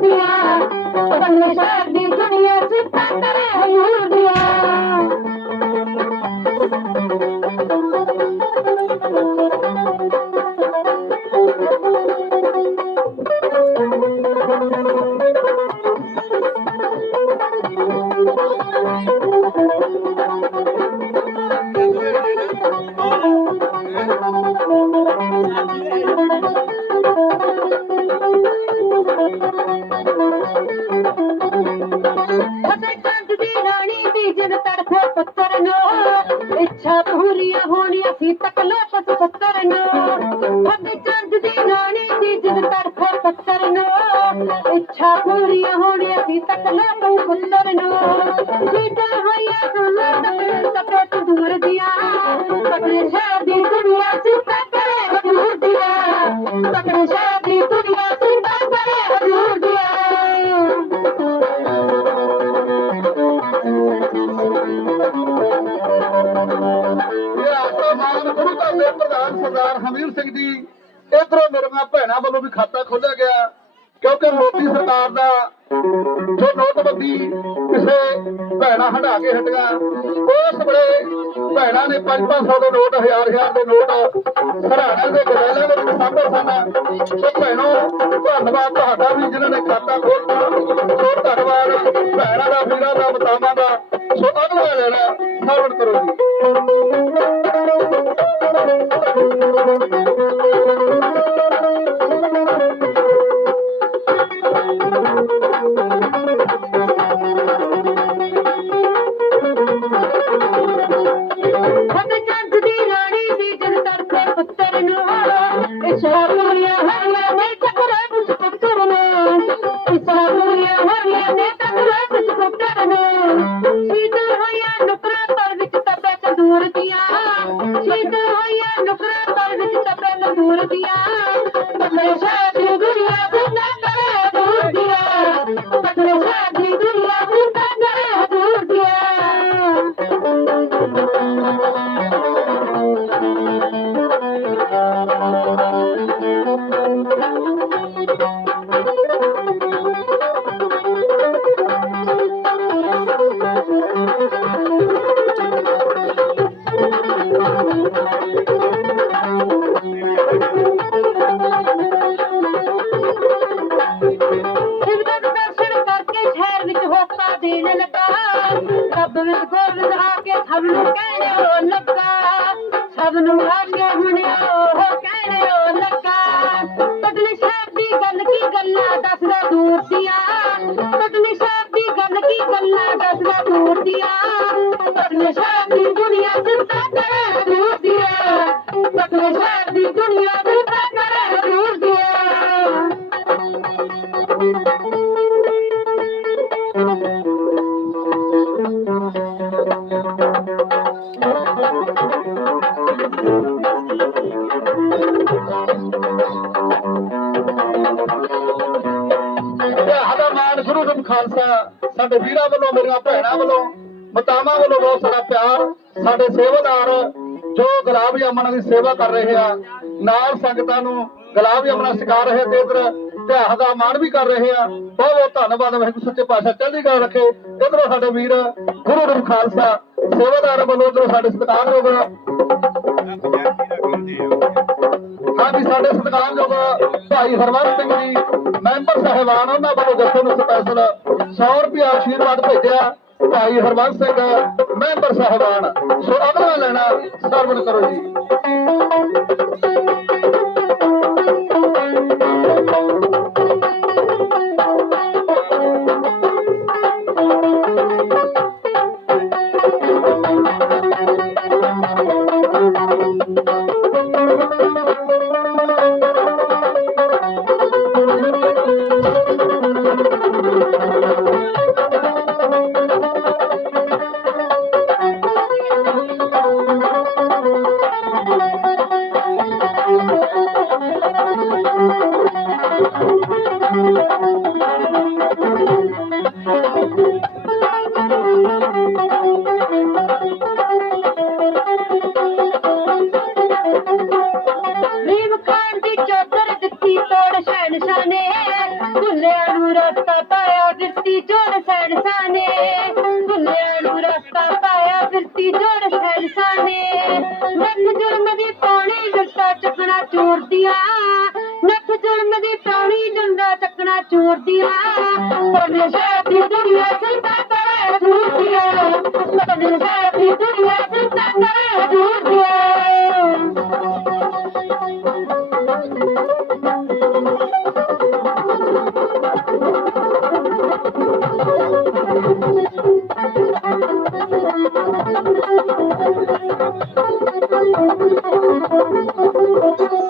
ਦੀਆਂ ਬੰਗਲੇ ਸ਼ਹਿਰ ਦੁਨੀਆ ਸਿੱਧਾ ਕਰੇ ਹਜ਼ੂਰ ਇੱਛਾ ਪੂਰੀਆਂ ਹੋਣੀਆਂ ਸੀ ਤਕਲੀਫ ਪੁੱਤਰ ਨੂੰ। ਫਸੇ ਕੰਦ ਦੀ ਰਾਣੀ ਦੀ ਜਿਨ ਤੜਫੇ ਪੁੱਤਰ ਨੂੰ ਇੱਛਾ ਪੂਰੀਆਂ ਹੋਣੀਆਂ ਸੀ ਤਕਲੀਫ ਪੁੱਤਰ ਨੂੰ। ਜੀਤਲ ਹੋਈਆਂ ਦੁਨੀਆ ਤੱਕ ਤੱਕ ਪ੍ਰਧਾਨ ਸਰਦਾਰ ਹਮੀਰ ਸਿੰਘ ਜੀ, ਇਧਰੋਂ ਮੇਰੀਆਂ ਭੈਣਾਂ ਵੱਲੋਂ ਵੀ ਖਾਤਾ ਖੋਲ੍ਹਿਆ ਗਿਆ, ਕਿਉਂਕਿ ਮੋਦੀ ਸਰਕਾਰ ਦਾ ਜੋ ਨੋਟਬੰਦੀ ਕਿਸੇ ਭੈਣਾਂ ਹਟਾ ਕੇ ਹਟੀਆਂ, ਉਸ ਵੇਲੇ ਭੈਣਾਂ ਨੇ 5-500 ਦੇ ਨੋਟ ਹਜ਼ਾਰ ਹਜ਼ਾਰ ਦੇ ਨੋਟ ਸਰਾਣਾ ਦੇ ਗਵਾਲਿਆਂ ਦੇ ਵਿੱਚ ਸਾਂਭੇ ਸਨ। ਸੋ ਭੈਣੋ, ਧੰਨਵਾਦ ਤੁਹਾਡਾ ਵੀ ਜਿਨ੍ਹਾਂ ਨੇ ਖਾਤਾ ਖੋਲ੍ਹਤਾ ਸੋ ਧੰਨਵਾਦ ਭੈਣਾਂ ਦਾ, ਵੀਰਾਂ ਦਾ ਬਤਾਵਾਂ ਦਾ। ਸੋ ਅਗਲਾ ਲੈਣਾ ਸਰਵਣ ਕਰੋ ਜੀ। ਹੋਕਾ ਦੇਣ ਰੱਬ ਵਿੱਚ ਗੋਬਿੰਦ ਆ ਕੇ ਸਭ ਨੂੰ ਕਹਿਣੇ ਉਹ ਲੱਗਾ। ਸਭ ਨੂੰ ਆ ਕੇ ਹੁਣ ਉਹ ਕਹਿਣੇ ਉਹ ਲੱਗਾ। ਪਤਲੀ ਸ਼ਹਿਰ ਦੀ ਗੱਲ ਕੀ ਗੱਲਾਂ ਦੱਸਦਾ ਦੂਰ ਦੀਆਂ? ਪਤਲੀ ਸ਼ਹਿਰ ਦੀ ਗੱਲ ਕੀ ਗੱਲਾਂ ਦੱਸਦਾ ਦੂਰ ਦੀਆਂ? ਪਤਲੀ ਸ਼ਹਿਰ ਗੁਰੂ ਗ੍ਰੰਥ ਖਾਲਸਾ ਸਾਡੇ ਵੀਰਾਂ ਵੱਲੋਂ, ਮੇਰੀਆਂ ਭੈਣਾਂ ਵੱਲੋਂ, ਮਤਾਵਾਂ ਵੱਲੋਂ ਬਹੁਤ ਸਾਰਾ ਪਿਆਰ, ਸਾਡੇ ਸੇਵਾਦਾਰ ਜੋ ਗੁਲਾਬ ਜਾਮਨਾਂ ਦੀ ਸੇਵਾ ਕਰ ਰਹੇ ਆ, ਨਾਲ ਸੰਗਤਾਂ ਨੂੰ ਗੁਲਾਬ ਜਾਮਨਾਂ ਸਿਖਾ ਰਹੇ ਤੇ ਇਧਰ ਇਤਿਹਾਸ ਦਾ ਮਾਣ ਵੀ ਕਰ ਰਹੇ ਆ। ਬਹੁਤ ਬਹੁਤ ਧੰਨਵਾਦ, ਵਾਹਿਗੁਰੂ ਸੱਚੇ ਪਾਤਸ਼ਾਹ, ਚੜ੍ਹਦੀ ਕਲਾ ਰੱਖੇ। ਇਧਰੋਂ ਸਾਡੇ ਵੀਰ ਗੁਰੂ ਗ੍ਰੰਥ ਖਾਲਸਾ, ਸੇਵਾਦਾਰ ਵੱਲੋਂ ਇਧਰੋਂ ਸਾਡੇ ਸਤਿਕਾਰਯੋਗ ਹਾਂਜੀ ਸਾਡੇ ਸਤਿਕਾਰਯੋਗ ਭਾਈ ਹਰਵੰਸ ਸਿੰਘ ਜੀ, ਮੈਂਬਰ ਸਾਹਿਬਾਨ ਉਹਨਾਂ ਵੱਲੋਂ ਜੱਥੇ ਨੂੰ ਸਪੈਸ਼ਲ 100 ਰੁਪਏ ਆਸ਼ੀਰਵਾਦ ਭੇਜਿਆ ਭਾਈ ਹਰਵੰਸ ਸਿੰਘ, ਮੈਂਬਰ ਸਾਹਿਬਾਨ। ਸੋ ਅਗਲਾ ਲੈਣਾ ਸਰਵਣ ਕਰੋ ਜੀ। ਚੋਰਦੀਆਂ ਨੱਥ ਜੁਰਮ ਦੀ ਪਾਣੀ ਡੰਡਾ ਚੱਕਣਾ ਚੋਰਦੀਆਂ। ਪਰਮੇਸ਼ਰ ਦੀ ਦੁਨੀਆ ਸੰਤਾ ਕਰੇ ਦੂਰਦੀਆਂ ਪਰਮੇਸ਼ਰ ਦੀ ਦੁਨੀਆ ਸੰਤਾ ਕਰੇ ਦੂਰਦੀਆਂ ਕਈ ਦੁਖੀਆਂ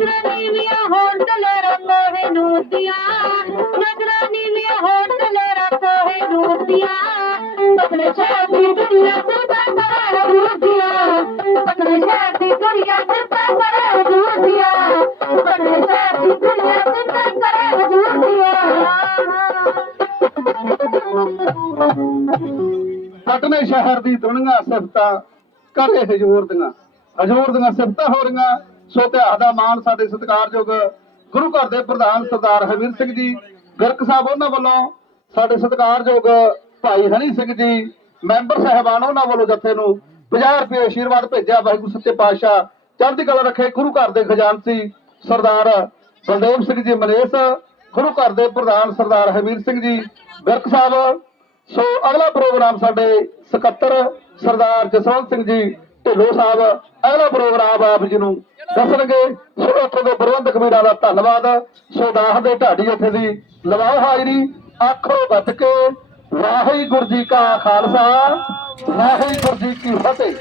ਨਜ਼ਰਾਂ ਨੀਵੀਆਂ ਹੋਣ ਦਲੇਰਾ ਕੋਹੇ ਨੂਰ ਦੀਆਂ। ਨਜ਼ਰਾਂ ਨੀਵੀਆਂ ਹੋਣ ਦਲੇਰਾ ਕੋਹੇ ਨੂਰ ਦੀਆਂ। ਪਤਲੇ ਸ਼ਹਿਰ ਦੀ ਦੁਨੀਆ ਸਰਦਾ ਕਰੇ ਨੂਰ ਦੀਆਂ। ਪਤਲੇ ਸ਼ਹਿਰ ਦੀ ਦੁਨੀਆ ਸਰਦਾ ਕਰੇ ਹਜ਼ੂਰ ਦੀਆਂ। ਪਤਲੇ ਸ਼ਹਿਰ ਦੀ ਦੁਨੀਆ ਸਰਦਾ ਕਰੇ ਹਜ਼ੂਰ ਦੀਆਂ। ਪਟਨੇ ਸ਼ਹਿਰ ਦੀ ਦੁਨੀਆ ਸਿਫਤਾਂ ਕਰੇ ਹਜੂਰ ਦੀਆਂ। ਹਜੂਰ ਦੀਆਂ ਸਿਫਤਾਂ ਹੋ ਰਹੀਆਂ। ਸੋ ਇਤਿਹਾਸ ਦਾ ਮਾਣ ਸਾਡੇ ਸਤਿਕਾਰਯੋਗ ਗੁਰੂ ਘਰ ਦੇ ਪ੍ਰਧਾਨ ਸਰਦਾਰ ਹਰਵੀਰ ਸਿੰਘ ਜੀ, ਗਰਕ ਸਾਹਿਬ ਉਹਨਾਂ ਵੱਲੋਂ, ਸਾਡੇ ਸਤਿਕਾਰਯੋਗ ਭਾਈ ਹਨੀ ਸਿੰਘ ਜੀ, ਮੈਂਬਰ ਸਹਿਬਾਨ ਉਹਨਾਂ ਵੱਲੋਂ ਜੱਥੇ ਨੂੰ 50 ਰੁਪਏ ਆਸ਼ੀਰਵਾਦ ਭੇਜਿਆ, ਵਾਹਿਗੁਰੂ ਸੱਚੇ ਪਾਤਸ਼ਾਹ। ਚੜ੍ਹਦੀ ਕਲਾ ਰੱਖੇ ਗੁਰੂ ਘਰ ਦੇ ਖਜ਼ਾਨਚੀ ਸਰਦਾਰ ਬਲਦੇਵ ਸਿੰਘ ਜੀ ਮਲੇਸ਼ ਗੁਰੂ ਘਰ ਦੇ ਪ੍ਰਧਾਨ ਸਰਦਾਰ ਹਰਵੀਰ ਸਿੰਘ ਜੀ, ਗਰਕ ਸਾਹਿਬ। ਸੋ ਅਗਲਾ ਪ੍ਰੋਗਰਾਮ ਸਾਡੇ ਸਕੱਤਰ ਸਰਦਾਰ ਜਸਵੰਤ ਸਿੰਘ ਜੀ, ਢਿੱਲੋਂ ਸਾਹਿਬ, ਅਗਲਾ ਪ੍ਰੋਗਰਾਮ ਆਪ ਜੀ ਨੂੰ ਦੱਸਣਗੇ, ਸੋ ਉੱਥੋਂ ਦੇ ਪ੍ਰਬੰਧਕ ਵੀਰਾਂ ਦਾ ਧੰਨਵਾਦ। ਸੋ ਦਾਹ ਦੇ ਢਾਡੀ ਉੱਥੇ ਦੀ ਲਵਾਓ ਹਾਜ਼ਰੀ ਆਖੋ ਵੱਧ ਕੇ ਵਾਹਿਗੁਰੂ ਜੀ ਕਾ ਖਾਲਸਾ, ਵਾਹਿਗੁਰੂ ਜੀ ਕੀ ਫਤਿਹ।